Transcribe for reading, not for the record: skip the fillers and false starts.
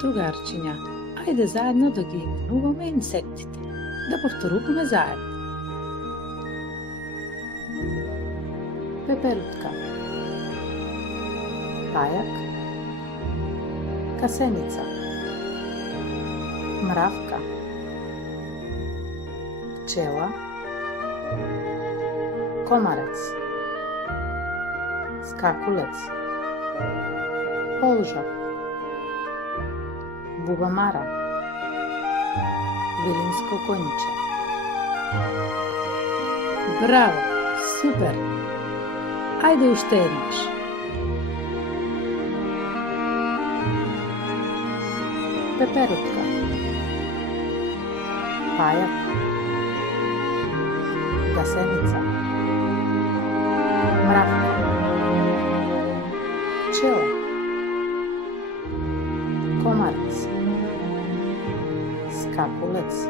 Drugarčinja, ajde zajedno да ги именуваме инсектите. Да повторуваме заедно. Пеперутка, пајак, касеница, мравка, пчела, комарец, скакулец, полжа, бубамара, вилинско коњче. Браво! Супер! Ајде уште еднаш. Пеперутка, пајак, гасеница, мравка, пчела, комарец, скакулец,